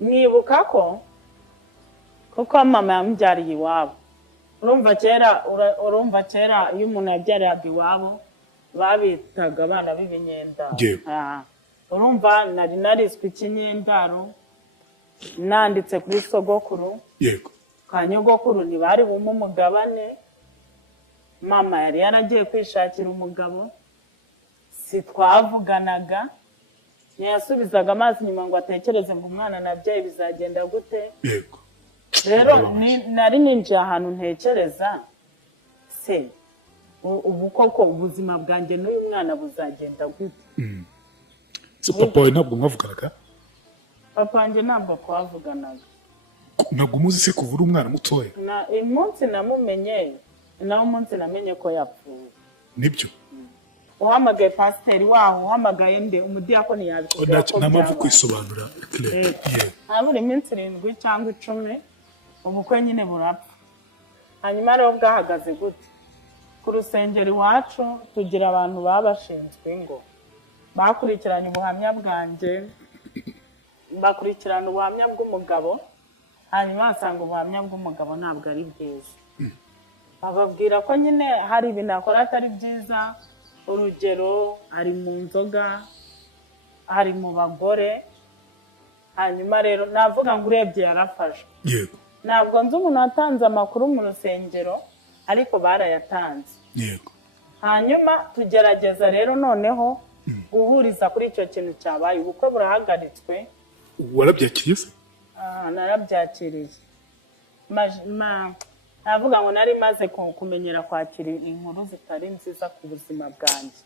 nibuka ko kuko mama yamubyariye iwabo. Urumva kera iyo umuntu yabyariraga iwabo babitaga abana b'ibinyendaro. Urumva nari nariswe ikinyendaro nanditse kuri sogokuru. Yego. Kwa nyogokuru ntibari bumwe umugabane. Mama yari yaragiye kwishakira umugabo. Si twavuganaga. Ntiyasubizaga amazi nyuma ngo atekereze ngo umwana nabyaye bizagenda gute. Yego. Rero nari ninjiye ahantu ntekereza se ubu koko ubuzima bwanjye n'uyu mwana buzagenda gute. So papa we ntabwo mwavuganaga? Papa wanjye ntabwo twavuganaga. Ntabwo muzi se kuvura umwana mutoya? Umunsi namumenye naho umunsi namenye ko yapfuye. Nibyo. Uhamagaye pasiteri waho uhamagaye nde umudiyakoni yabikubwira ko namavu kwisobanura Claire. Habura iminsi 7 cyangwa 10 ubukwe nyine burapfa. Hanyuma rero bwahagaze gute? Ku rusengero iwacu tugira abantu babashinzwe ngo bakurikiranye ubuhamya bwanjye, bakurikirana ubuhamya bw'umugabo, hanyuma basanga ubuhamya bw'umugabo ntabwo ari bwiza. Bababwira ko nyine hari ibintu akora atari byiza, urugero ari mu nzoga, ari mu bagore. Hanyuma rero navuga ngo urebye yarafashwe. Yego. Ntabwo nzi umuntu watanze amakuru mu rusengero ariko barayatanze. Yego. Hanyuma tugerageza rero noneho guhuriza kuri icyo kintu cyabaye. Ubukwe burahagaritswe. Warabyakiriye se? Narabyakiriye. Navuga ngo nari maze kumenyera kwakira inkuru zitari nziza ku buzima bwanjye.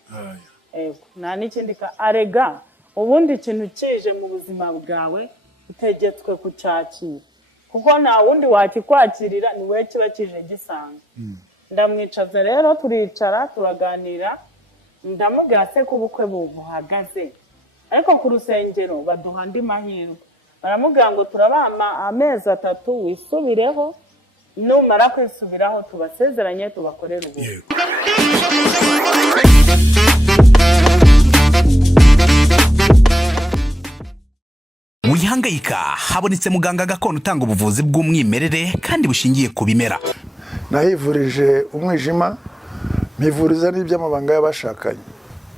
Nta n'ikindi arega ubundi ikintu kije mu buzima bwawe utegetswe kucyakira. Kuko nta wundi wakikwakirira ni wowe kiba kije gisanga. Ndamwicaza rero turicara turaganira, ndamubwira se ko ubukwe buhagaze. Ariko ku rusengero baduha andi mahirwe. Baramubwira ngo turabama amezi 3 wisubireho, numara kwisubiraho tubasezeranye tubakorera ubukwe. Wihangayika, habonetse muganga gakondo utanga ubuvuzi bw'umwimerere kandi bushingiye ku bimera. Nahivurije umwijima, mpivuriza n'iby'amabanga y'abashakanye.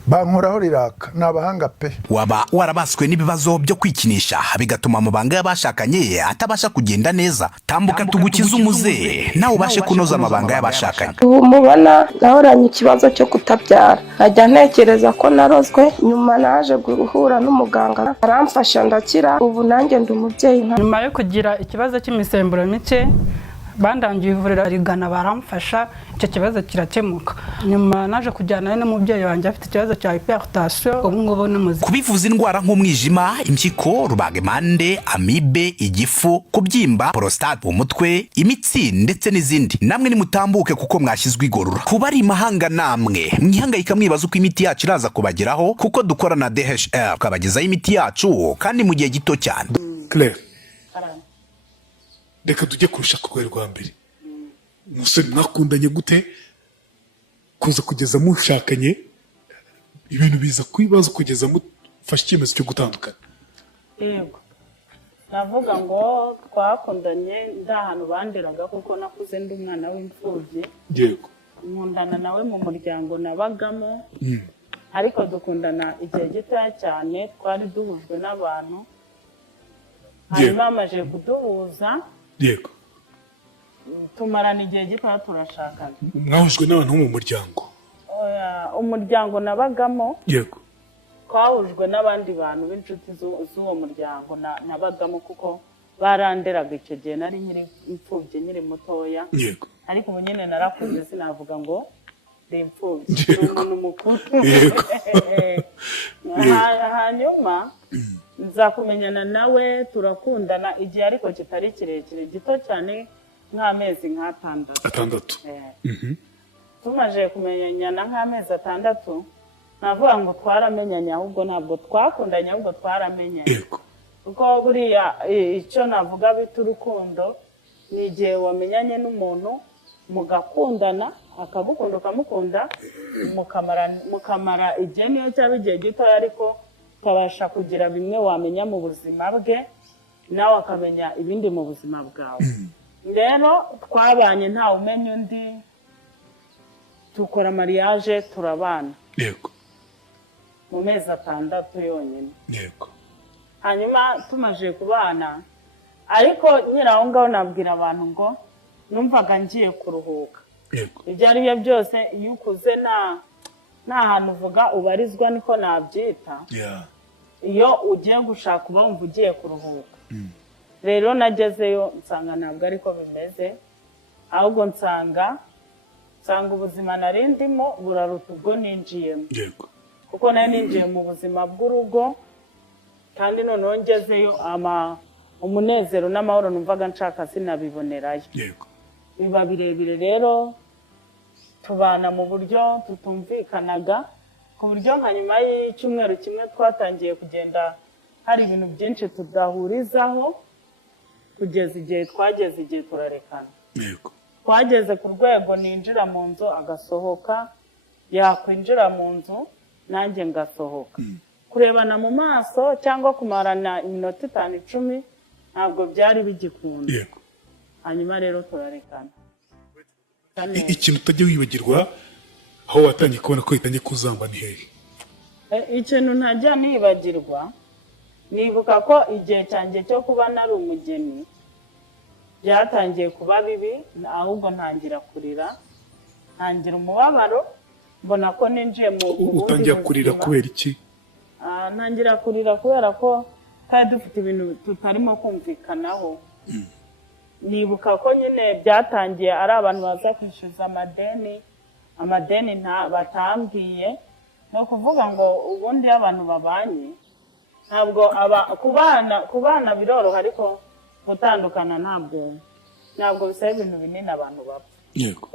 Bankoraho riraka nabahanga pe. Waba warabaswe n'ibibazo byo kwikinisha bigatuma amabanga y'abashakanye atabasha kugenda neza. Tambuka tugukiza umuze nawe ubashe kunoza amabanga y'abashakanye. Ubu mubona nahoranye ikibazo cyo kutabyara. Najya ntekereza ko narozwe, nyuma naje guhura n'umuganga aramfasha ndakira. Ubu nanjye ndi umubyeyi. Nyuma yo kugira ikibazo cy'imisemburo mike bandangiye ivuriro rigana baramfasha, icyo kibazo kirakemuka. Nyuma naje kujyana n'umubyeyi wanjye afite ikibazo cya hypertension, ubu ngubu n'umuzi. Kubivuza indwara nk'umwijima, impyiko, rubagemande, amibe, igifu, kubyimba, prostate, umutwe, imitsi ndetse n'izindi. Namwe nimutambuke kuko mwashyizwe igorora. Kuba ari imahanga namwe mwihangayika mwibaza uko imiti yacu iraza kubageraho kuko dukora na DHR kabagezaho imiti yacu kandi mu gihe gito cyane. Claire, reka tujye kurusha ku rwego rwa mbere. Musore mwakundanye gute kuza kugeza mushakanye ibintu biza kwibaza kugeza mufashe icyemezo cyo gutandukana? Yego, navuga ngo twakundanye ndahantu banderaga kuko nakuze ndi umwana w'imfubyi. Yego. Nkundana nawe mu muryango nabagamo, ariko dukundana igihe gitoya cyane, twari duhujwe n'abantu. Hanyuma amaje kuduhuza. Yego. Tumarana igihe gitoya turashakana. Mwahujwe n'abantu mu muryango? Umuryango nabagamo. Yego. Twahujwe n'abandi bantu b'inshuti z'uwo muryango nabagamo kuko baranderaga icyo gihe nari nyiri imfubyi nyiri mutoya. Yego. Ariko ubu nyine narakuze sinavuga ngo ndi imfubyi, umuntu mukuru. Yego. Hanyuma nza kumenyana nawe turakundana igihe ariko kitari kirekire, gito cyane nk'amezi nk'atandatu. Tumaje kumenyana nk'amezi 6, navuga ngo twaramenyanye ahubwo ntabwo twakundanye ahubwo twaramenyanye. Kuko buriya icyo navuga bita urukundo ni igihe wamenyanye n'umuntu mugakundana, akagukunda ukamukunda, mukamara igihe niyo cyaba igihe gitoya ariko ukabasha kugira bimwe wamenya mu buzima bwe, nawe akamenya ibindi mu buzima bwawe. Rero twabanye ntawe umenya undi, dukora mariage turabana yego mu mezi 6 yonyine. yego Hanyuma tumaje kubana, ariko nyiraho ngaho nabwira abantu ngo numvaga ngiye kuruhuka. yego Ibyo ari byo byose iyo ukuze nta hantu uvuga ubarizwa, niko nabyita. yeah Iyo ugiye gushaka uba wumva ugiye kuruhuka. Rero nagezeyo nsanga ntabwo ariko bimeze, ahubwo nsanga ubuzima nari ndimo buraruta ubwo ninjiyemo. yego Kuko nari ninjiye mu buzima bw'urugo, kandi noneho ngezeyo umunezero n'amahoro numvaga nshaka sinabibonerayo. yego Biba birebire rero, tubana mu buryo tutumvikanaga, ku buryo nka nyuma y'icyumweru kimwe twatangiye kugenda hari ibintu byinshi tudahurizaho, kugeza igihe turarekana. yego Twageze ku rwego ninjira mu nzu agasohoka, yakwinjira mu nzu nanjye ngasohoka. Kurebana mu maso cyangwa kumarana iminota 5-10 ntabwo byari bigikunda. yego Hanyuma rero turarekana. ikintu utajya wibagirwa aho watangiye kubona ko itangiye kuzamba ni hehe? Ikintu ntajya nibagirwa, nibuka ko igihe cyanjye cyo kuba nari umugeni byatangiye kuba bibi, ahubwo ntangira kurira, ntangira umubabaro, mbona ko ninjiye mu utangiye kurira kubera iki? Ntangira kurira kubera ko twari dufite ibintu tutarimo kumvikanaho. Nibuka ko nyine byatangiye ari abantu baza kwishyuza amadeni batambwiye. No kuvuga ngo ubundi abantu babanye ntabwo kubana biroroha, ariko gutandukana ntabwo bisaba ibintu binini abantu bapfa. yego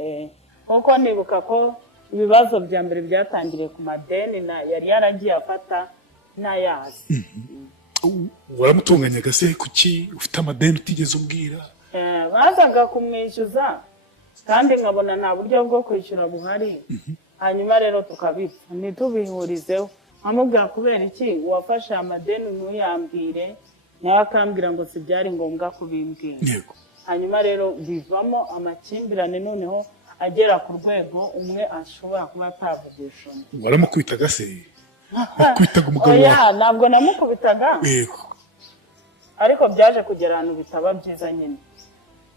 Kuko nibuka ko ibibazo bya mbere byatangiriye ku madeni yari yaragiye afata n'ayazi. waramutunganyaga se kuki ufite amadeni utigeze ubwira? Bazaga kumwishyuza kandi nkabona nta buryo bwo kwishyura buhari. Hanyuma rero tukabipfa ntitubihurizeho, nkamubwira kubera iki wafashe amadeni ntuyambwire, nawe akambwira ngo si byari ngombwa kubimbwira. yego Hanyuma rero bivamo amakimbirane, noneho agera ku rwego umwe ashobora kuba atavugisha undi. waramukubitaga se? wakubitaga umugabo Oya, ntabwo namukubitaga, yego ariko byaje kugera ahantu bitaba byiza nyine.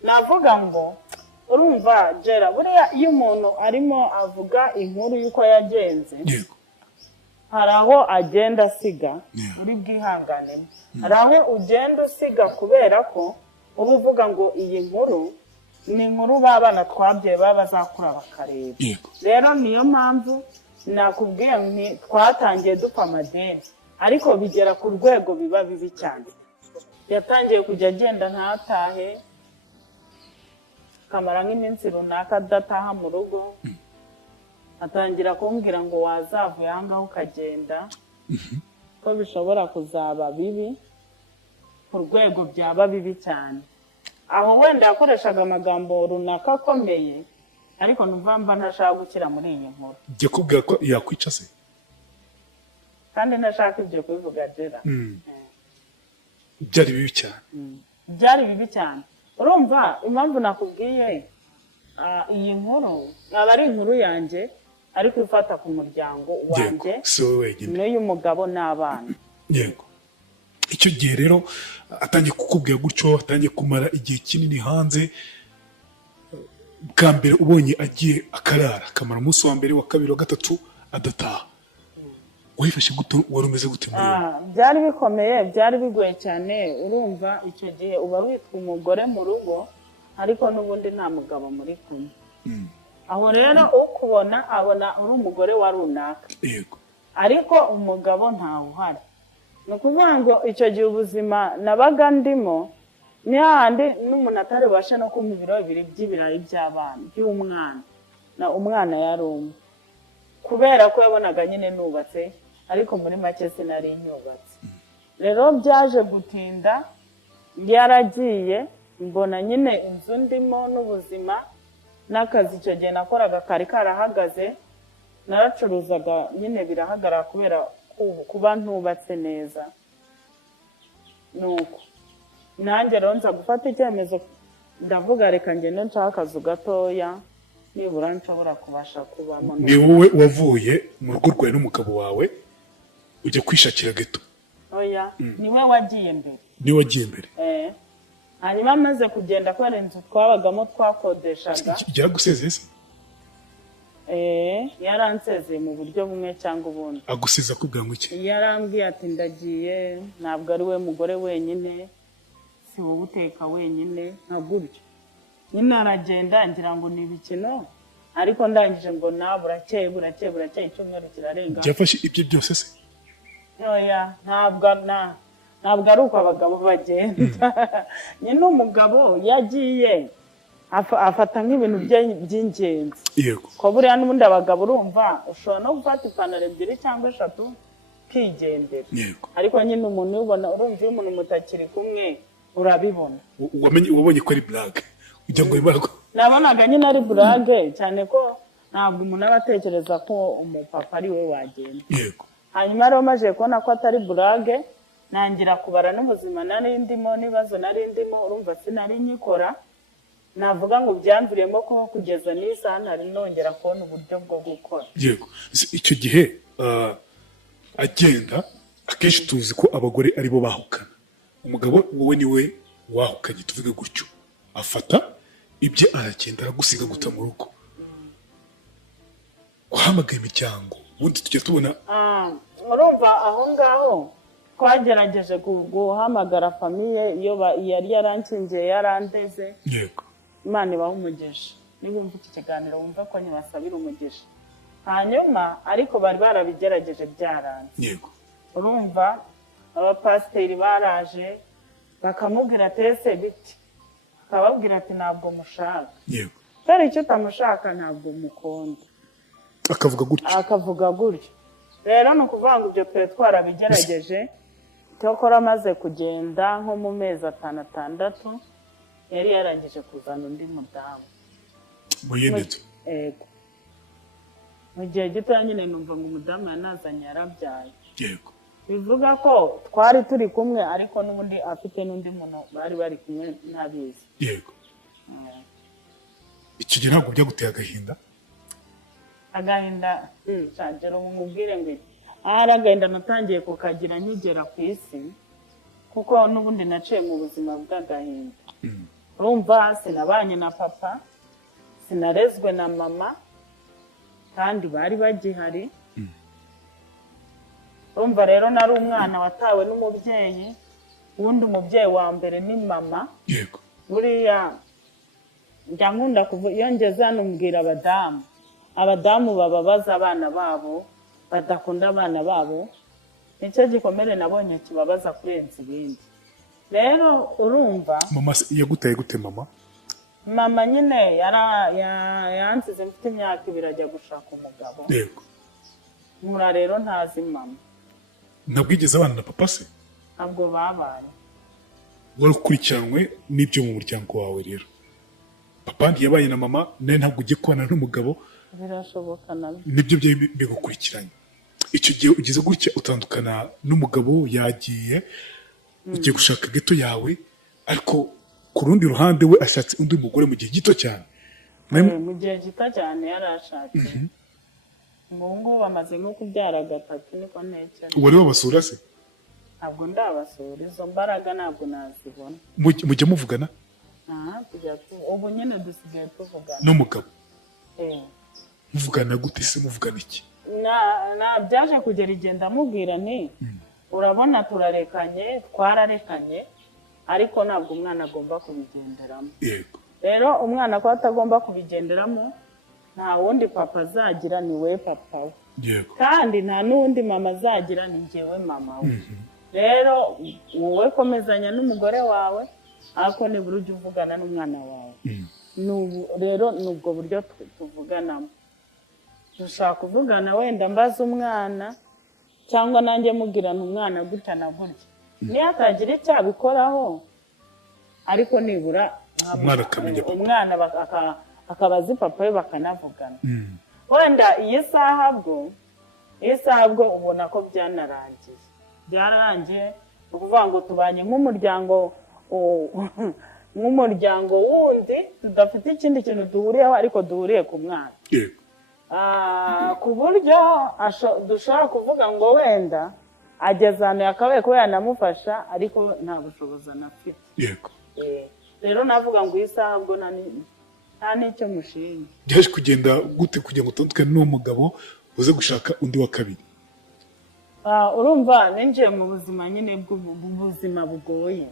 Navuga ngo urumva Jera, buriya iyo umuntu arimo avuga inkuru y'uko yagenze, yego hari aho agenda asiga uri bwihanganemo, hari aho ugenda usiga kubera ko uba uvuga ngo iyi nkuru ni inkuru b'abana twabyaye baba bazakura bakareba. yego Rero niyo mpamvu nakubwiye nti twatangiye dupfa amadeni, ariko bigera ku rwego biba bibi cyane. Yatangiye kujya agenda ntatahe, kamara nk'iminsi runaka adataha mu rugo, atangira kumbwira ngo wazavuye aha ngaha ukagenda, ko bishobora kuzaba bibi, ku rwego byaba bibi cyane. Aho wenda yakoreshaga amagambo runaka akomeye, ariko numva mba ntashaka gukira muri iyi nkuru. jya kubwira ko yakwica se? Kandi ntashaka ibyo kubivuga Jera. byari bibi cyane. Byari bibi cyane. Urumva impamvu nakubwiye iyi nkuru aba ari inkuru yanjye, ariko ifata ku muryango wanjye, yego si wowe wenyine, n'uy'umugabo n'abana. yego icyo gihe rero atangiye kukubwira gutyo, atangiye kumara igihe kinini hanze. Bwa mbere ubonye agiye akarara, akamara umunsi wa mbere, wa kabiri, wa gatatu adataha, wifashe gute? wari umeze gute muri wowe? Byari bikomeye, byari bigoye cyane. Urumva icyo gihe uba witwa umugore mu rugo, ariko n'ubundi nta mugabo muri kumwe. Aho rero ukubona abona uri umugore wa runaka, yego ariko umugabo ntawe uhari. Ni ukuvuga ngo icyo gihe ubuzima nabaga ndimo ni hahandi n'umuntu atari bubashe no kumpa ibiro 2 by'ibirayi by'abana by'umwana, na umwana yari umwe, kubera ko yabonaga nyine nubatse, ariko muri make sinari nyubatse. Rero byaje gutinda, yaragiye, mbona nyine inzu ndimo n'ubuzima n'akazi icyo gihe nakoraga kari karahagaze, naracuruzaga nyine birahagarara kubera kuba ntubatse neza. Nuko nanjye rero nza gufata icyemezo ndavuga reka ngende nshaka akazu gatoya nibura nshobora kubasha kubamo. ni wowe wavuye mu rugo rwawe n'umugabo wawe ujya kwishakira geto? Oya, niwe wagiye mbere. Niwe wagiye mbere? Hanyuma amaze kugenda kubera inzu twabagamo twakodeshaga. Yaragusezeye se? Yaransezeye mu buryo bumwe cyangwa ubundi. Aguseza kubwira ngo iki? Yarambwiye ati ndagiye, ntabwo ari we mugore wenyine, si wowe uteka wenyine, nka gutyo. Nyine aragenda ngira ngo ni ibikino, ariko ndangije ngo burakeye icyumweru kirarenga. Byafashe ibyo byose se? Oya, ntabwo ari uko abagabo bagenda. Nyine umugabo yagiye afata nk'ibintu by'ingenzi. Yego. Ko buriya n'ubundi abagabo urumva ushobora no gufata ipantaro 2 cyangwa 3 kigendera. Yego. Ariko nyine umuntu ubona urumva iyo umuntu mutakiri kumwe urabibona. Wabonye ko ari blague ujya ngo ibago? Nabonaga nyine ari blague cyane ko ntabwo umuntu aba atekereza ko umupapa ari we wagenda. Yego. Hanyuma rero maje kubona ko atari blague nangira kubara n'ubuzima nari ndimo n'ibibazo nari ndimo urumva sinari nyikora. Navuga ngo byamviremo ko kugeza n'isaha nari nongera kubona uburyo bwo gukora. Yego. Icyo gihe agenda akenshi tuzi ko abagore aribo bahukana. Umugabo wowe niwe wahukanye tuvuge gutyo. Afata ibye aragenda aragusiga guta mu rugo. Guhamagaye imiryango ubundi tujya tubona urumva aho ngaho twagerageje guhamagara famiye iyo yari yarankingiye yarandeze. Yego. Imana ibaha umugisha. Niba wumva iki kiganiro wumva ko nyibasabira umugisha. Hanyuma ariko bari barabigerageje byaranze. Yego. Urumva abapasiteri baraje bakamubwira ati ese biti, akababwira ati ntabwo mushaka. Yego. Kandi icyo utamushaka ntabwo mukunda. Akavuga gutyo. Rero ni ukuvuga ngo ibyo twe twarabigerageje. Cyokora amaze kugenda nko mu mezi 5-6 yari yarangije kuzana undi mudamu. Muyendetse? Yego. Mu gihe gito nyine numva ngo umudamu yanazanye yarabyaye. Yego. Bivuga ko twari turi kumwe ariko n'ubundi afite n'undi muntu bari kumwe ntabizi. Yego. Icyo gihe ntabwo byaguteye agahinda? Agahinda cyagera umubwire ngo agahinda natangiye kukagira nkigera ku isi kuko n'ubundi naciye mu buzima bw'agahinda. Urumva sinabanye na papa, sinarezwe na mama kandi bari bagihari. Urumva rero nari umwana watawe n'umubyeyi, ubundi umubyeyi wa mbere ni mama. Yego. Buriya njya nkunda iyo ngeze hano mbwira abadamu bababaza abana babo, badakunda abana babo, nicyo gikomere nabonye kibabaza kurenza ibindi. Rero urumva mama yagutaye gute mama? Mama nyine yansize mfite imyaka 2 ajya gushaka umugabo. Yego. Nkura rero ntazi mama. Nabwigeze abana na papa se? Ntabwo babanye. Wari ukurikiranwe n'ibyo mu muryango wawe rero. Papa ntiyabaye na mama, nawe ntabwo ugiye kubana n'umugabo. Birashoboka nabyo. Nibyo bigukurikiranye. Icyo gihe ugeze gutya utandukana n'umugabo yagiye, ugiye gushaka geto yawe, ariko ku rundi ruhande we ashatse undi mugore mu gihe gito cyane. Mu gihe gito cyane yarashatse. Ngo bamaze nko kubyara 3 niko ntekera. Wari wabasura se? Ntabwo ndabasura, izo mbaraga ntabwo nazibona. Mujya muvugana? Ubu nyine dusigaye tuvugana. N'umugabo? Muvugana gute se, muvugana iki? Byaje kugera igihe ndamubwira nti urabona twararekanye ariko ntabwo umwana agomba kubigenderamo. Yego. Rero umwana ko atagomba kubigenderamo nta wundi papa azagira ni we papa we. Yego. Kandi nta n'undi mama azagira ni njyewe mama we. Rero wowe komezanya n'umugore wawe ariko nibura ujye uvugana n'umwana wawe. Rero nubwo buryo tuvuganamo. Dushaka kuvugana wenda mbaza umwana cyangwa nanjye mubwirana umwana gutya na gutya. Niyo atagira icyo abikoraho ariko nibura umwana akabaza papa we bakanavugana. Wenda iyi saha bwo ubona ko byararangiye. Ukuvuga ngo tubanye nk'umuryango nk'umuryango wundi tudafite ikindi kintu duhuriyeho ariko duhuriye ku mwana. yego Ku buryo dushobora kuvuga ngo wenda ageze ahantu yakabaye kuba yanamufasha ariko nta bushobozi anafite. yego Rero navuga ngo isaha bwo nta n'icyo mushinga. byaje kugenda gute kugira ngo utandukane n'uwo mugabo uze gushaka undi wa kabiri? Urumva ninjiye mu buzima nyine bw'ubuzima bugoye.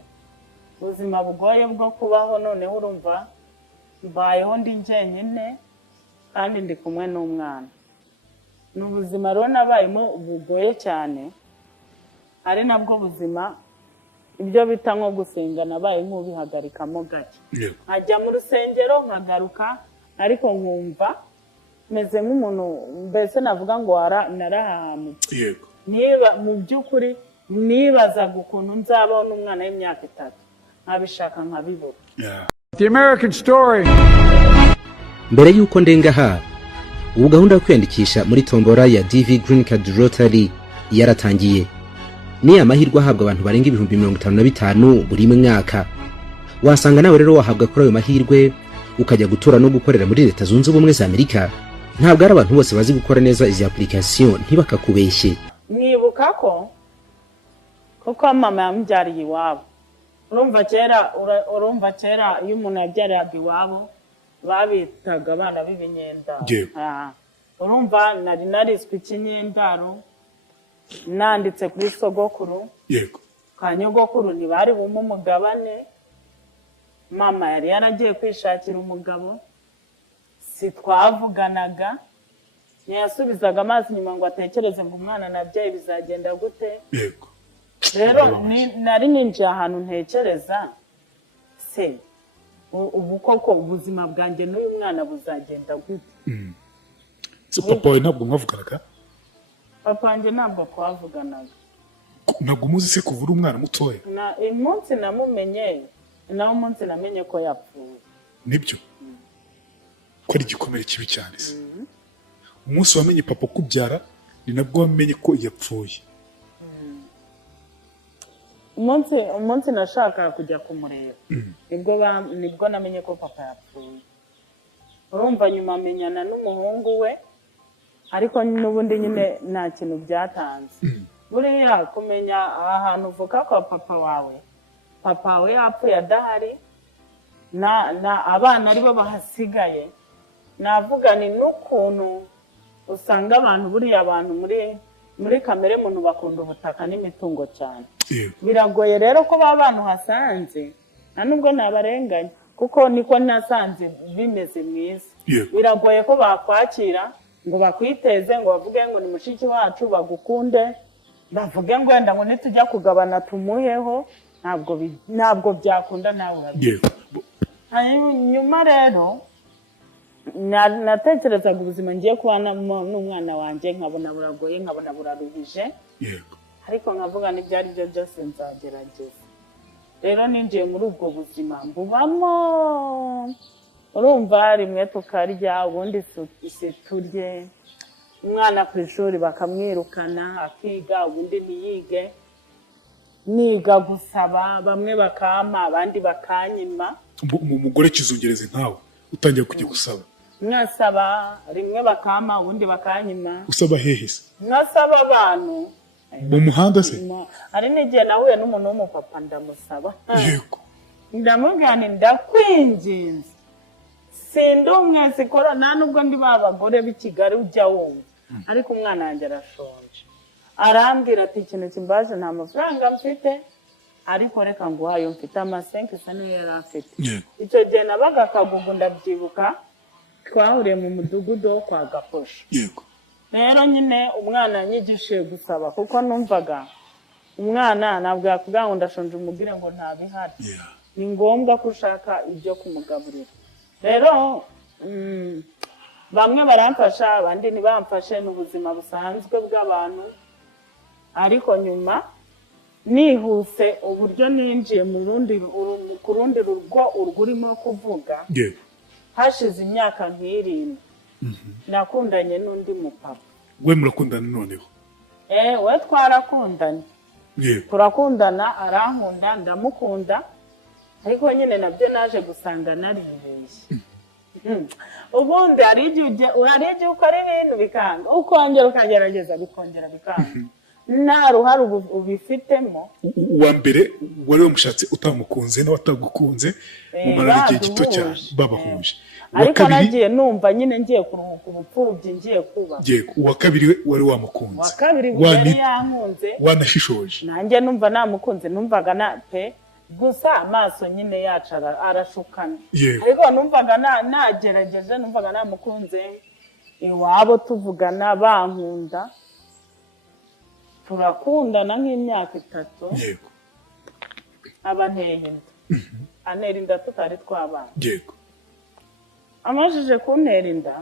Ubuzima bugoye bwo kubaho, noneho urumva mbayeho ndi njyenyine kandi ndi kumwe n'umwana. Ni ubuzima rero nabayemo bugoye cyane, ari nabwo buzima ibyo bita nko gusenga nabaye nk'ubihagarikamo gake. Nkajya mu rusengero nkagaruka ariko nkumva meze nk'umuntu, mbese navuga ngo narahahamutse. yego Niba mu by'ukuri nibazaga ukuntu nzabaho n'umwana w'imyaka 3 nkabishaka nkabibura. The American Story. Mbere y'uko ndengaha, ubu gahunda yo kwiyandikisha muri tombora ya DV Green Card Lottery yaratangiye. Ni amahirwe ahabwa abantu barenga 55,000 buri mwaka. Wasanga nawe rero wahabwa kuri ayo mahirwe ukajya gutura no gukorera muri Leta Zunze Ubumwe za Amerika. Ntabwo ari abantu bose bazi gukora neza izi application, ntibakakubeshye. Nibuka ko kuko mama yamubyariye iwabo. Urumva kera iyo umuntu yabyariraga iwabo babitaga abana b'ibinyenda. Urumva nari nariswe ikinyendaro, nanditse kuri sogokuru. yego Ka nyogokuru ntibari bumwe umugabane. Mama yari yaragiye kwishakira umugabo, si twavuganaga, ntiyasubizaga amazi inyuma ngo atekereze ngo umwana nabyaye bizagenda gute. yego Rero nari ninjiye ahantu ntekereza se ubu koko ubuzima bwanjye n'uyu mwana buzagenda gute. so papa wawe ntabwo mwavuganaga? Papa wanjye ntabwo twavuganaga. ntabwo muzi se kuvura umwana mutoya? Umunsi namumenye nawe umunsi namenye ko yapfuye. Nibyo ko ari igikomere kibi cyane se. Umunsi wamenye papa kubyara ni nabwo wamenye ko yapfuye? Umunsi nashakaga kujya kumureba nibwo namenye ko papa yapfuye. Urumva nyuma amenyana n'umuhungu we ariko n'ubundi nyine nta kintu byatanze. Buriya kumenya ahantu uvuka kwa papa we yapfuye adahari, abana aribo bahasigaye. Navuga ni n'ukuntu usanga abantu buriya abantu muri kamere muntu bakunda ubutaka n'imitungo cyane. Biragoye rero ko abantu hasanze nta nubwo nabarenganya kuko niko nasanze bimeze mwiza. Biragoye ko bakwakira ngo bakwiteze ngo bavuge ngo ni mushiki wacu bagukunde, bavuge ngo wenda ngo nitujya kugabana tumuheho. Ntabwo byakunda nawe urabizi. Nyuma rero natekerezaga ubuzima ngiye kubana n'umwana wanjye nkabona buragoye, nkabona buraruhije, ariko nkavuga n'ibyo ari byo byose nzagerageza. Rero ninjiye muri ubwo buzima mbubamo. Urumva rimwe tukarya ubundi turye, umwana ku ishuri bakamwirukana akiga ubundi ntiyige, niga gusaba bamwe bakampa abandi bakanyima. Umugore kizungereze nkawe utangiye kujya gusaba? Mwasaba rimwe bakampa ubundi bakanyima. Usaba hehe se? Mwasaba abantu mu muhanda se? Hari n'igihe nahuye n'umuntu w'umupapa ndamusaba. Yego. Ndamubwira nti ndakwinginze, sindi umwe sikora nta nubwo ndi babagore b'i Kigali ujya wumva, ariko umwana wanjye arashonje. Arambwira ati ikintu kimbaje nta mafaranga mfite, ariko reka nguhayo mfite amasenke isa niyo yari afite. Icyo gihe nabaga Kagugu ndabyibuka, twahuriye mu mudugudu wo kwa Gaposho. Yego. Rero nyine umwana yanyigishije gusaba kuko numvaga umwana ntabwo yakubwira ngo ndashonje umubwire ngo ntabihari. Ni ngombwa ko ushaka ibyo kumugaburira. Rero bamwe baramfasha abandi ntibamfashe, n'ubuzima busanzwe bw'abantu. Ariko nyuma nihuse uburyo ninjiye ku rundi rugo ururimo kuvuga, hashize imyaka nk'irindwi nakundanye n'undi mupapa. We murakundana noneho? We twarakundanye. Turakundana, arankunda ndamukunda, ariko nyine nabyo naje gusanga naribeshye. Ubundi hari igihe ukora ibintu bikanga, ukongera ukagerageza bikongera bikanga, nta ruhare ubifitemo. Uwa mbere wari wamushatse utamukunze nawe atagukunze, mumarana igihe gito cyane babahuje. Ariko nagiye numva nyine ngiye kuruhuka ubupfubyi, ngiye kuba. Uwa kabiri we wari wamukunze. Uwa kabiri yari yankunze. Wanashishoje. Nanjye numva namukunze, numvaga na pe gusa amaso nyine yacu arashukana. Ariko numvaga nagerageje, numvaga namukunze. Iwabo tuvugana bankunda. Turakundana nk'imyaka 3. Yego. Abanteye inda. Antera inda tutari twabana. Yego. Amajije kuntera inda.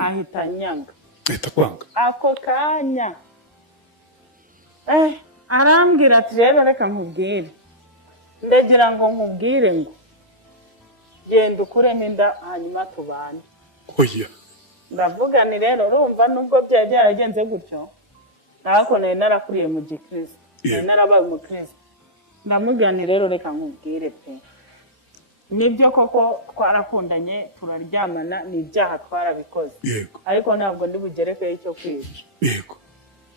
Ahita nyanga. Ahita kwanga. Ako kanya. Arambwira ati rero reka nkubwire. Ndagira ngo nkubwire ngo genda ukuremo inda hanyuma tubane. Oya. Ndavuga ni rero urumva nubwo byari byaragenze gutyo, nako narakuriye mu gikristo, narabaye umukristo. Ndamubwira ni rero reka nkubwire pe, nibyo koko twarakundanye turaryamana, ni ibyaha twarabikoze, ariko ntabwo ndi bugerekeho icyo kwica. Yego.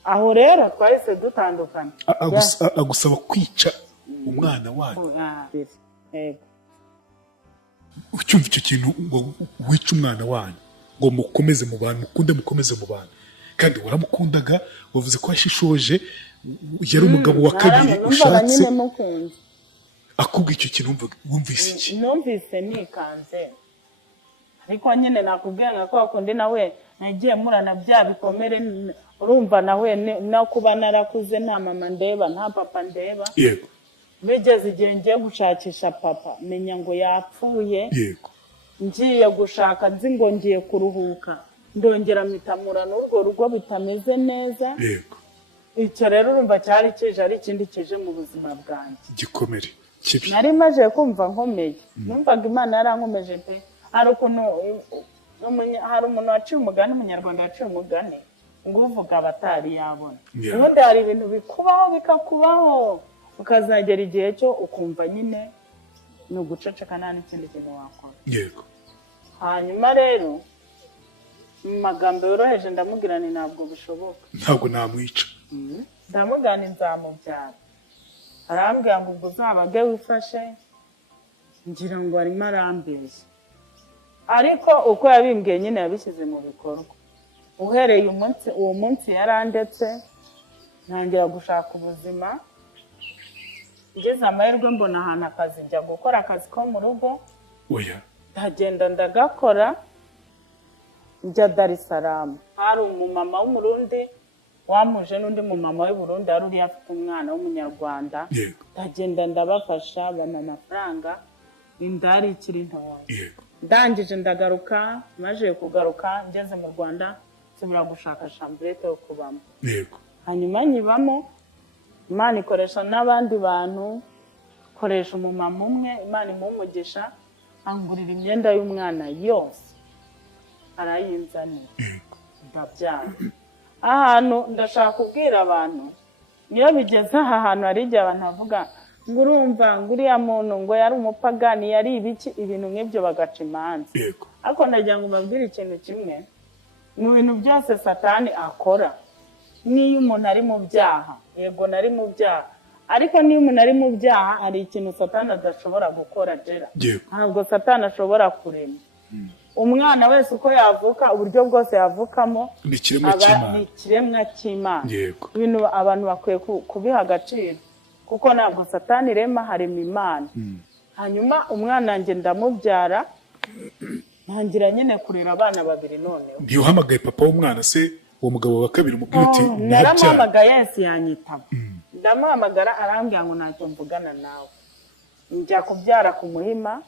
Aho rero twahise dutandukana. Agusaba kwica umwana wanyu. Yego. Ucyumva icyo kintu ngo wica umwana wanyu, ngo mukomeze mu bantu, mukunde mukomeze mu bantu, kandi waramukundaga, wavuze ko yashishoje, yari umugabo wa kabiri ushatse, akubwa icyo kintu wumvise iki? Numvise nikanze, ariko nyine nakubwira nka kwa kundi nawe nagiye murana bya bikomere, urumva nawe no kuba narakuze nta mama ndeba nta papa ndeba. Yego. Bigeze igihe ngiye gushakisha papa, menya ngo yapfuye. Yego. Ngiye gushaka nzi ngo ngiye kuruhuka, ndongera mitamura n'urwo rugo bitameze neza. Yego. Icyo rero urumva cyari kije ari ikindi kije mu buzima bwanjye, gikomere kibi. Nari maje kumva nkomeye, numvaga Imana yarankomeje pe. Hari ukuntu hari umuntu waciye umugani, umunyarwanda waciye umugani ngo uvuga abatari yabona. Ubundi hari ibintu bikubaho bikakubaho, ukazagera igihe cyo ukumva nyine ni uguceceka nta n'ikindi kintu wakora. Yego. Hanyuma rero mu magambo yoroheje ndamubwira ni ntabwo bishoboka, ntabwo namwica. Ndamubwira ni nzamubyara. Arambwira ngo ubwo uzabage wifashe, ngira ngo arimo arambeshya, ariko uko yabimbwiye nyine yabishyize mu bikorwa. Uhereye uwo munsi yarandetse, ntangira gushaka ubuzima. Ngeze amahirwe mbona ahantu akazi, njya gukora akazi ko mu rugo. Oya. Ndagenda ndagakora, njya Dar es Salaam. Hari umumama w'umurundi wamuje n'undi mumama w'i Burundi ari uri afite umwana w'umunyarwanda. Yego. Ndagenda ndabafasha bampa amafaranga, indari ikiri ntoya. Yego. Ndangije ndagaruka, maje kugaruka ngeze mu Rwanda nsubira gushaka chambrette yo kubamo. Yego. Hanyuma nyibamo, Imana ikoresha n'abandi bantu, koresha umumama umwe, Imana imumugisha, angurira imyenda y'umwana yose, arayinzanira. Ndabyara. Ahantu ndashaka kubwira abantu, niyo bigeze aha hantu hari igihe abantu bavuga ngo urumva ngo uriya muntu ngo yari umupagani, yari ibiki, ibintu nk'ibyo bagaca imanza. Yego. Ariko ndagira ngo mbabwire ikintu kimwe, mu bintu byose Satani akora, niyo umuntu ari mu byaha, yego nari mu byaha, ariko niyo umuntu ari mu byaha hari ikintu Satani adashobora gukora Jera. Ntabwo Satani ashobora kurema. Umwana wese uko yavuka, uburyo bwose yavukamo, ni ikiremwa cy'Imana. Yego. Ibintu abantu bakwiye kubiha agaciro, kuko ntabwo Satani rema, harema Imana. Hanyuma umwana wanjye ndamubyara, ntangira nyine kurera abana babiri. Noneho ntiuhamagaye papa w'umwana se, uwo mugabo wa kabiri umubwira uti naramuhamagaye, Yesu yanyitaba. Ndamuhamagara arambwira ngo ntacyo mvugana nawe. Njya kubyara ku Muhima,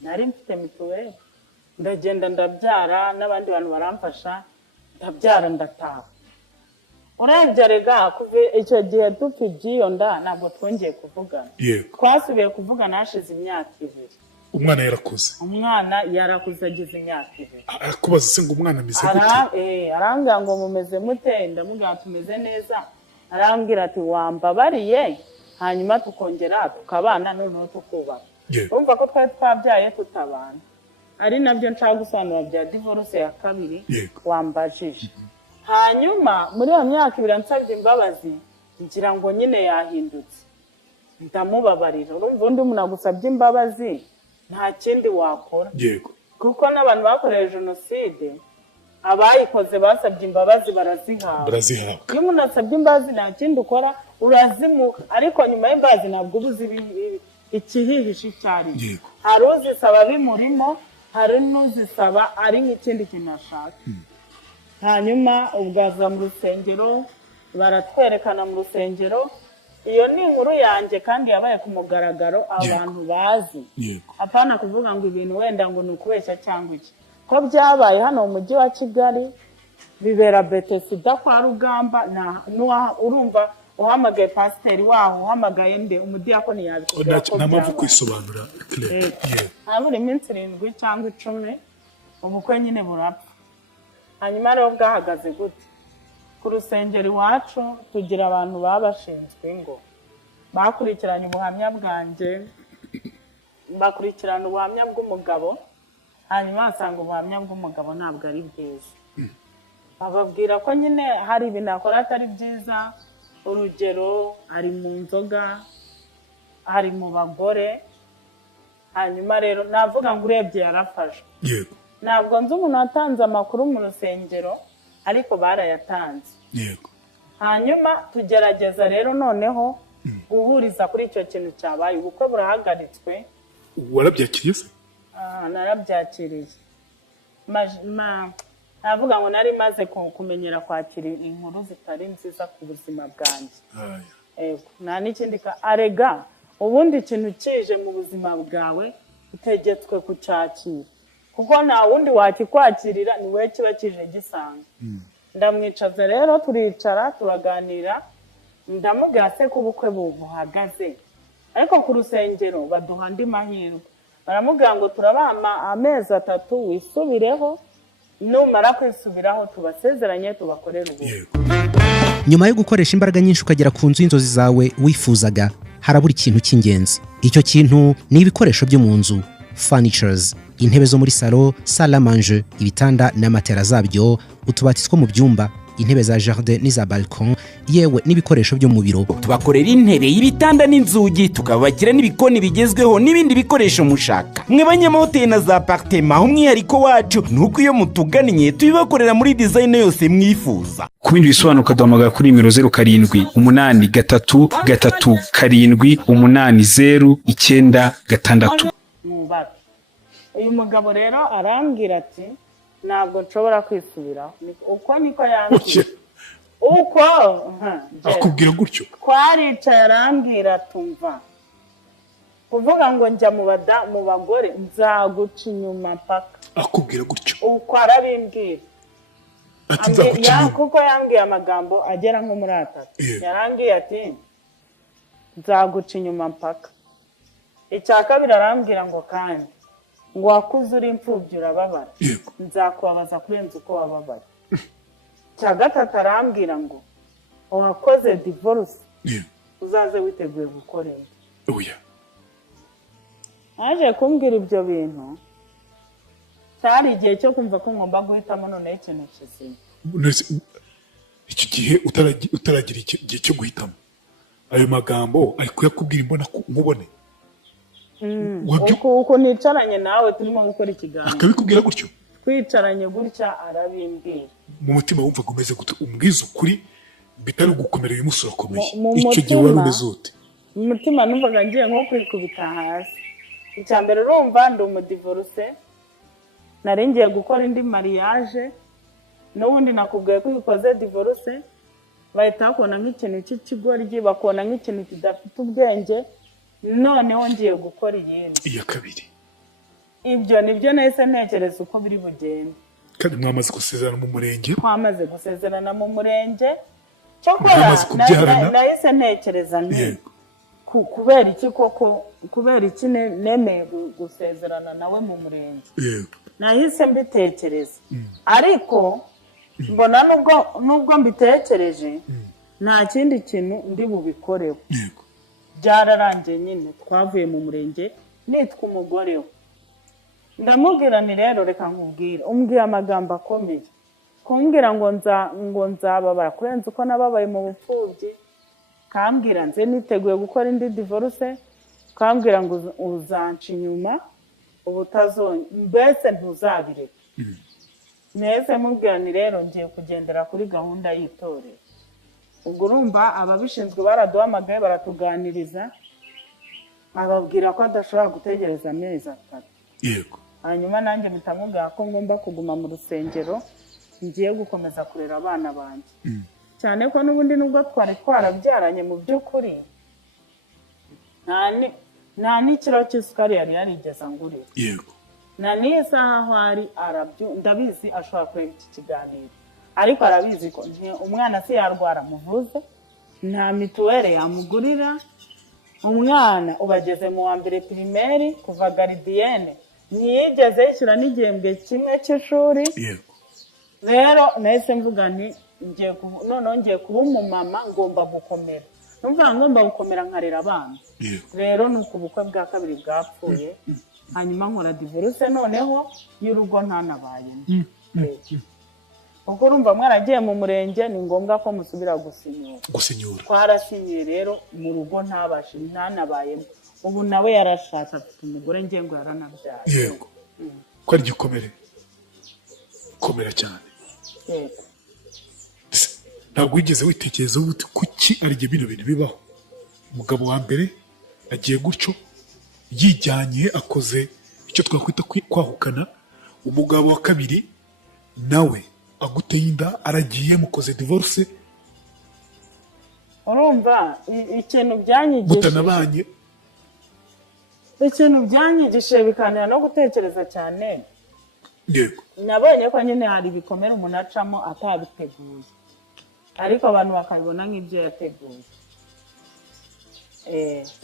nari mfite mituweli, ndagenda ndabyara, n'abandi bantu baramfasha, ndabyara ndataha. Urebye rega kuva icyo gihe dupfa iby'iyo nda ntabwo twongeye kuvugana. Yego. Twasubiye kuvugana hashize imyaka 2. Umwana yarakuze. Umwana yarakuze agize imyaka 2. Arakubaza se ngo umwana ameze gute? Arambwira ngo mumeze mute? Ndamubwira tumeze neza. Arambwira ati wambabariye hanyuma tukongera tukabana noneho tukubaka. Urumva ko twari twabyaye tutabana, ari nabyo nshaka gusobanura bya divorce ya kabiri wambajije. Hanyuma muri iyo myaka 2 ansabye imbabazi, ngira ngo nyine yahindutse, ndamubabarira. Urumva undi umuntu agusabye imbabazi nta kindi wakora, kuko n'abantu bakoreye jenoside abayikoze basabye imbabazi barazihawe. Iyo umuntu asabye imbabazi nta kindi ukora, urazimuka. Ariko nyuma y'imbabazi ntabwo ubuzi ikihihishe icyari. Hari uzisaba bimurimo, hari n'uzisaba ari nk'ikindi kintu ashaka. Hanyuma ubwaza mu rusengero, baratwerekana mu rusengero. Iyo ni inkuru yanjye kandi yabaye ku mugaragaro, abantu bazi. Apana kuvuga ngo ibintu wenda ngo ni ukubeshya cyangwa iki. Ko byabaye hano mu mujyi wa Kigali, bibera Betesida kwa Rugamba. Urumva uhamagaye pasiteri waho, uhamagaye nde umudiyakoni yabikora. Nta mpamvu kwisobanura. Habura iminsi 7 cyangwa 10 ubukwe nyine burapfa. Hanyuma rero bwahagaze gute? Ku rusengero iwacu tugira abantu babashinzwe ngo bakurikiranye ubuhamya bwanjye, bakurikirana ubuhamya bw'umugabo, hanyuma basanga ubuhamya bw'umugabo ntabwo ari bwiza. Bababwira ko nyine hari ibintu akora atari byiza, urugero ari mu nzoga, ari mu bagore. Hanyuma rero navuga ngo urebye yarafashwe. Ntabwo nzi umuntu watanze amakuru mu rusengero, ariko barayatanze. Hanyuma tugerageza rero noneho guhuriza kuri icyo kintu cyabaye. Ubukwe burahagaritswe. Warabyakiriye se? Narabyakiriye. Navuga ngo nari maze kumenyera kwakira inkuru zitari nziza ku buzima bwanjye. Nta n'ikindi arega ubundi ikintu kije mu buzima bwawe utegetswe kucyakira, kuko nta wundi wakikwakirira, ni wowe kiba kije gisanga. Ndamwicaza rero, turicara turaganira, ndamubwira se ko ubukwe buhagaze, ariko ku rusengero baduha andi mahirwe. Baramubwira ngo turabaha amezi 3 wisubireho, numara kwisubiraho tubasezeranye tubakorera ubukwe. Nyuma yo gukoresha imbaraga nyinshi ukagera ku nzu y'inzozi zawe wifuzaga, harabura ikintu cy'ingenzi. Icyo kintu ni ibikoresho byo mu nzu, furnitures, intebe zo muri salo, salle à manger, ibitanda n'amatera zabyo, utubati two mu byumba, intebe za jardin n'iza balcon, yewe n'ibikoresho byo mu biro. Tubakorera intebe, ibitanda n'inzugi, tukabakira n'ibikoni bigezweho n'ibindi bikoresho mushaka. Mwe banyamahoteli na za appartement, umwihariko wacu nuko iyo mutugannye tubibakorera muri design yose mwifuza. Ku bindi bisobanuro ukaduhamagara kuri nimero 0783378096. Uyu mugabo rero arambwira ati ntabwo nshobora kwisubiraho. Uko niko yambwiye. Uko akubwira gutyo. Twaricaye arambwira tumva kuvuga ngo njya mu bagore nzaguca inyuma paka. Akubwira gutyo. Uko arabimbwira. Ati nzaguca inyuma. Kuko yambwiye amagambo agera nko muri 3. Yarambwiye ati nzaguca inyuma paka. Icya kabiri arambwira ngo kandi ngo wakuze uri imfubyi urababara, nzakubabaza kurenza uko wababaye. Cya gatatu arambwira ngo wakoze divorce, uzaze witeguye gukorera. Aje kumbwira ibyo bintu, cyari igihe cyo kumva ko ngomba guhitamo noneho ikintu kizima. Icyo gihe utaragira igihe cyo guhitamo, ayo magambo ari kuyakubwira imbona nkubone. Uko nicaranye nawe turimo gukora ikiganiro akabikubwira gutyo, twicaranye gutya arabimbwira. Mu mutima wumva gumeze gute? Umbwiza ukuri bitari gukomera uyu musoro akomeye. Icyo gihe wari umeze ute? Mu mutima numvaga ngiye nko kwikubita hasi. Icya mbere urumva ndi umudivorce, nari ngiye gukora indi mariage, n'ubundi nakubwiye ko ukoze divorce bahita bakona nk'ikintu cy'ikigoryi, bakona nk'ikintu kidafite ubwenge. Noneho ngiye gukora iyindi, iya kabiri. Ibyo nibyo nahise ntekereza uko biri bugende. Kandi mwamaze gusezerana mu murenge? Twamaze gusezerana mu murenge. Cyokora nahise ntekereza nti kubera iki koko, kubera iki nemeye gusezerana nawe mu murenge. Nahise mbitekereza. Ariko mbona nubwo mbitekereje nta kindi kintu ndi bubikoreho. byararangiye nyine twavuye mu murenge nitwa umugore we ndamubwira ni rero reka nkubwire umbwiye amagambo akomeye kumbwira ngo nzababara kurenza uko nababaye mu bupfubyi kambwira nze niteguye gukora indi divorce kambwira ngo uzanca inyuma mbese ntuzabireka nese mubwira ni rero ngiye kugendera kuri gahunda y'itorero ubwo urumva ababishinzwe baraduhamagaye baratuganiriza ababwira ko adashobora gutegereza amezi 3 yego hanyuma nanjye mpita ko ngomba kuguma mu rusengero ngiye gukomeza kurera abana banjye cyane ko n'ubundi nubwo twari twarabyaranye mu by'ukuri nta n'ikiro cy'isukari yari yarigeze angurira yego na n'iyi saha aho ari ndabizi ashobora kureba iki kiganiro ariko arabizi ko umwana si yarwara muvuze nta mituweli yamugurira umwana ubageze mu wa mbere primaire kuva garidiyene ntiyigeze yishyura n'igihembwe kimwe cy'ishuri rero nahise mvuga nti noneho ngiye kuba umumama ngomba gukomera numva ngomba gukomera nkarera abana rero ni uku ubukwe bwa kabiri bwapfuye hanyuma nkora divorce noneho y'urugo ntanabayemo kuko urumva mwaragiye mu murenge ni ngombwa ko musubira gusinyura twarasinyiye rero mu rugo ntanabayemo ubu nawe yarashatse afite umugore ngengo yaranabyaye yego ko ari gikomere komera cyane yego ntabwo wigeze witekereza ubuti kuki arije bino bintu bibaho umugabo wa mbere agiye gutyo yijyanye akoze icyo twakwita kwahukana umugabo wa kabiri nawe aguteye inda aragiye mukoze divorce urumva ikintu byanyigishije mutanabanye ikintu byanyigishije bikanira no gutekereza cyane yego nabonye ko nyine hari ibikomere umuntu acamo atabiteguye ariko abantu bakabibona nk'ibyo yateguye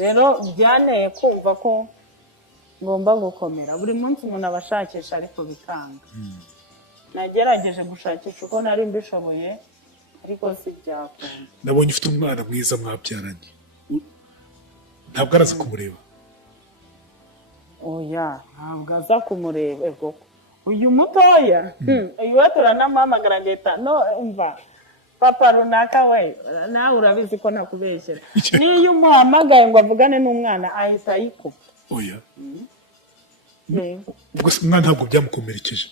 rero byanteye kumva ko ngomba gukomera buri munsi umuntu aba ashakisha ariko bikanga nagerageje gushakisha uko nari mbishoboye ariko si byakunda nabonye ufite umwana mwiza mwabyaranye ntabwo araza kumureba oya ntabwo aza kumureba uyu mutoya uyu we turanamuhamagara ngahita no umva papa runaka we nawe urabizi ko nakubeshyera niyo umuhamagaye ngo avugane n'umwana ahita ayikupa oya ubwo umwana ntabwo byamukomerekeje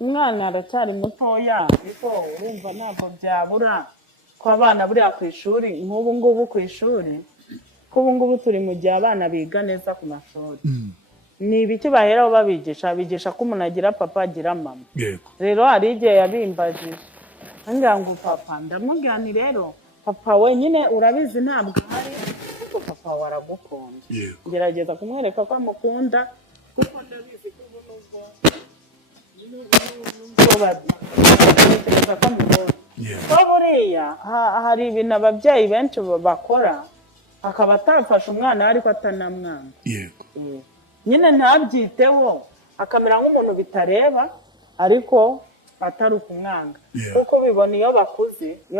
umwana aracyari mutoya ariko urumva ntabwo byabura ko abana buriya ku ishuri nk'ubu ngubu ku ishuri ko ubu ngubu turi mu gihe abana biga neza ku mashuri ni ibiki baheraho bigisha ko umuntu agira papa agira mama rero hari igihe yabimbajije ngira ngo papa ndamubwira ni rero papa wenyine urabizi ntabwo ahari ariko papa waragukunda gerageza kumwereka ko amukunda kuko ndabizi ko ubu nubwo ko buriya hari ibintu ababyeyi benshi bakora akaba atafasha umwana ariko atanamwanga nyine ntabyiteho akamera nk'umuntu bitareba ariko atari ukumwanga kuko bibona iyo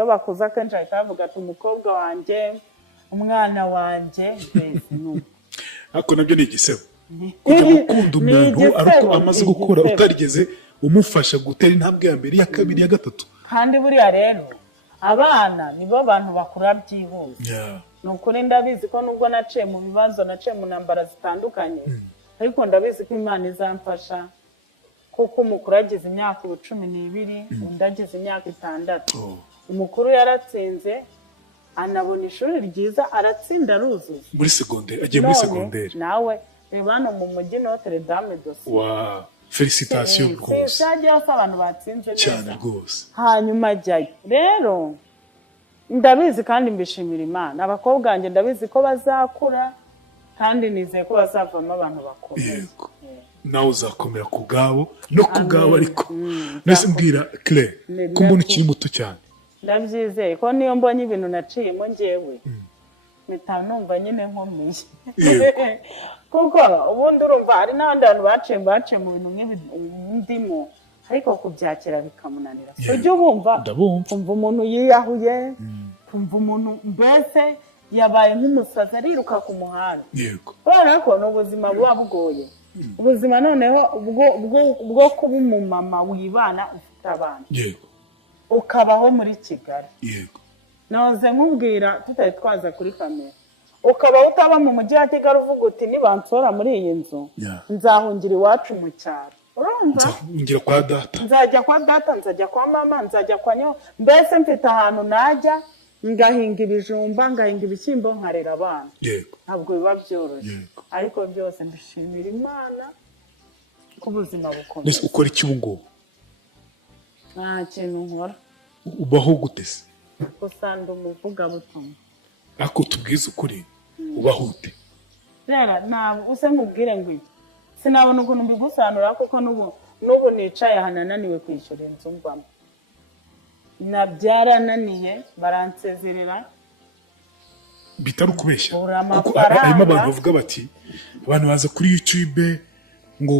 bakuze akenshi ahita bavuga ati umukobwa wanjye umwana wanjye ariko nabyo ni igisebo kujya gukunda umuntu ariko amaze gukura utarigeze umufasha gutera intambwe ya mbere iya kabiri ya gatatu kandi buriya rero abana nibo bantu bakura byihuse ni ukuri ndabizi ko nubwo naciye mu bibazo naciye mu ntambara zitandukanye ariko ndabizi ko Imana izamfasha kuko umukuru agize imyaka 12 undi agize imyaka 6 umukuru yaratsinze anabona ishuri ryiza aratsinda aruzuza muri secondaire agiye muri secondaire nawe reba hano mu mujyi Notre Dame d'Ossy wa felicitation rwose cyagiye abantu batsinze cyane rwose hanyuma ajyayo rero ndabizi kandi mbishimira Imana abakobwa banjye ndabizi ko bazakura kandi nizeye ko bazavamo abantu bakomeye nawe uzakomera ku bwabo no ku bwabo ariko nese mbwira Claire ko mbona ukiri muto cyane ndabyizeye ko niyo mbonye ibintu naciyemo njyewe mpita numva nyine nkomeye kuko ubundi urumva hari n'abandi bantu baciye mu bintu nk'ibindimo ariko kubyakira bikamunanira ujye ubumva kumva umuntu yiyahuye kumva umuntu mbese yabaye nk'umusazi ariruka ku muhanda yego kubera ko ni ubuzima buba bugoye ubuzima noneho bwo kuba umumama wibana ufite abana yego ukabaho muri Kigali yego noze nkubwira tutari twaza kuri kamera ukaba utaba mu mujyi wa Kigali uvuga uti nibansora muri iyi nzu nzahungira iwacu mu cyaro urumva nzahungira kwa data nzajya kwa data nzajya kwa mama nzajya kwa nyo mbese mfite ahantu najya ngahinga ibijumba ngahinga ibishyimbo nkarera abana yego ntabwo biba byoroshye ariko byose mbishimira Imana ko ubuzima bukomeye mbese ukora iki ubu ngubu nta kintu nkora ubaho gute se gusa ndi umuvugabutumwa ariko tubwize ukuri ubaho ute rero ntabwo use nkubwire ngo iki sinabona ukuntu mbigusanura kuko n'ubu nicaye ahanananiwe kwishyura inzu mbamo nabyarananiye baransezerera bitari ukubeshya kuko harimo abantu bavuga bati abantu baza kuri YouTube ngo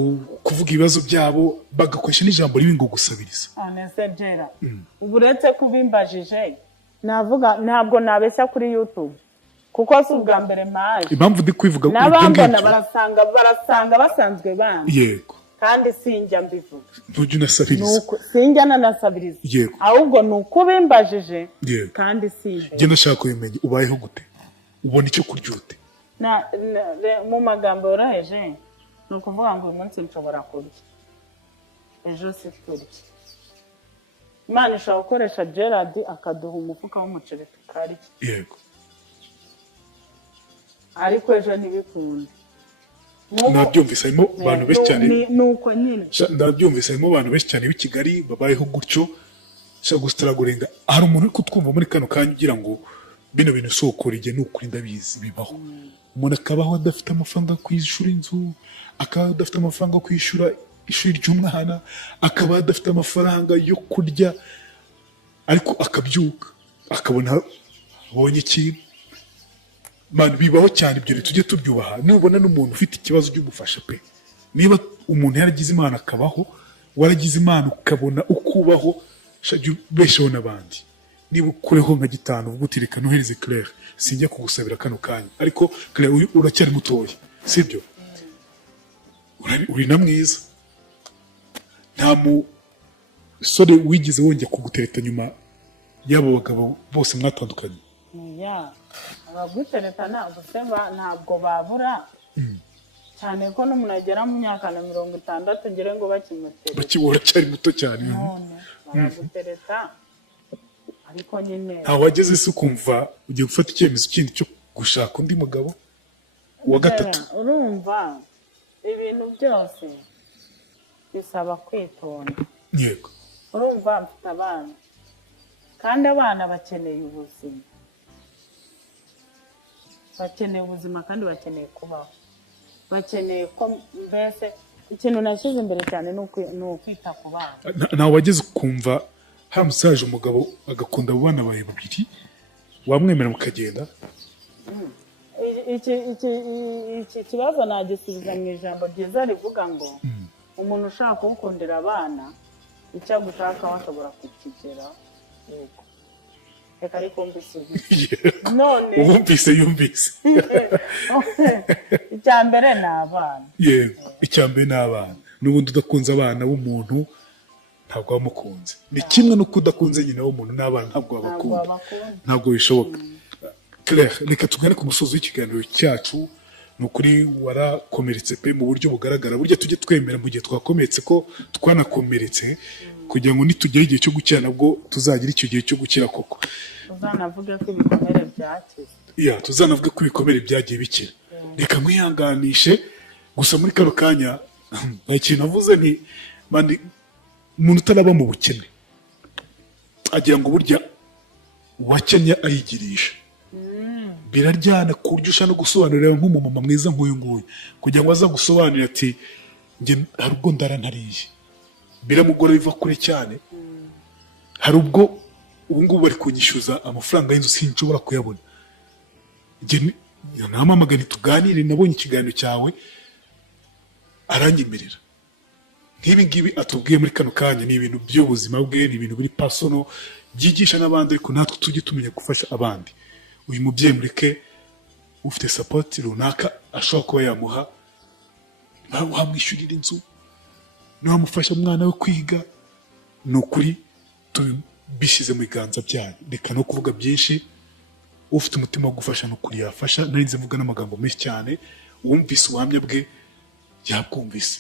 kuvuga ibibazo byabo bagakoresha n'ijambo ribi ngo gusabiriza nese jera ubu uretse kubimbajije navuga ntabwo nabeshya kuri YouTube kuko si ubwa mbere maje impamvu ndi kwivuga n'abambona barasanga basanzwe banga yego kandi sinjya mbivuga ntujya unasabiriza sinjya nanasabiriza yego ahubwo ni uko bimbajije kandi sinjya njye ndashaka kubimenya ubayeho gute ubona icyo kurya ute mu magambo yoroheje ni ukuvuga ngo uyu munsi nshobora kurya ejo si turya Imana ishobora gukoresha Gerard akaduha umufuka w'umuceri tukarya yego ariko ejo ntibikunde nabyumvise harimo abantu benshi cyane nuko nyine nabyumvise harimo abantu benshi cyane b'i Kigali babayeho gutyo shaka gusitaragorenga hari umuntu uri kutwumva muri kano kanya ugira ngo bino bintu sokora igihe n'ukuri ndabizi bibaho umuntu akabaho adafite amafaranga yo kwishyura inzu akaba adafite amafaranga yo kwishyura ishuri ry'umwana akaba adafite amafaranga yo kurya ariko akabyuka akabona abonye ikintu man bibaho cyane ibyo tujye tubyubaha nubona n'umuntu ufite ikibazo cy'umufasha pe niba umuntu yaragize Imana akabaho waragize Imana ukabona ukubaho beshaho n'abandi niba ukureho nka gitanu uvuga uti reka nohereze Claire sinjya kugusabira kano kanya ariko Claire uracyari mutoya sibyo uri na mwiza nta musore wigize wongera kugutereta nyuma y'abo bagabo bose mwatandukanye abagutereta ntabwo babura cyane ko n'umuntu agera mu myaka na 60 ngere ngo bakimutereta bakibura cyari muto cyane baragutereta ariko nyine nta wageze se ukumva ugiye gufata icyemezo kindi cyo gushaka undi mugabo wa gatatu urumva ibintu byose bisaba kwitonda yego urumva mfite abana kandi abana bakeneye ubuzima kandi bakeneye kubaho bakeneye ko mbese ikintu nashyize imbere cyane ni ukwita ku bana ntawe wageze ukumva hamusaje umugabo agakunda abo bana bawe babiri wamwemera mukagenda iki kibazo nagisubiza mu ijambo ryiza rivuga ngo umuntu ushaka kugukundira abana icyo agushaka ashobora kukigera yego reka ariko mbisubize none ubumvise yumvise icya mbere ni abana yego icya mbere ni abana n'ubundi udakunze abana b'umuntu ntabwo wamukunze ni kimwe n'uko udakunze nyina w'umuntu n'abana ntabwo wabakunda ntabwo bishoboka Claire reka tugane ku musozi w'ikiganiro cyacu ni ukuri warakomeretse pe mu buryo bugaragara burya tujye twemera mu gihe twakomeretse ko twanakomeretse kugira ngo nitugere igihe cyo gukira nabwo tuzagira icyo gihe cyo gukira koko tuzanavuge ko ibikomere byakize tuzanavuge ko ibikomere byagiye bikira reka nkwihanganishe gusa muri kano kanya nta kintu avuze ni umuntu utaraba mu bukene agira ngo burya uwakennye ayigirisha biraryana ku buryo ushaka no gusobanurira nk'umumama mwiza nk'uyu nguyu kugira ngo aza gusobanurira ati njye hari ubwo ndara ntariye biramugora biva kure cyane hari ubwo ubu ngubu bari kunyishyuza amafaranga y'inzu sinshobora kuyabona namamagana tuganire nabonye ikiganiro cyawe aranyemerera nk'ibi ngibi atubwiye muri kano kanya ni ibintu by'ubuzima bwe ni ibintu biri pasono byigisha n'abandi ariko natwe tujye tumenya gufasha abandi uyu mubyeyi mureke ufite sapoti runaka ashobora kuba yamuha, wamwishyurira inzu, niwamufasha umwana we kwiga, ni ukuri tubishyize mu biganza byanyu. Reka no kuvuga byinshi, ufite umutima wo gufasha no kuri yafasha. Narinze mvuga n'amagambo menshi cyane, uwumvise ubuhamya bwe yabwumvise.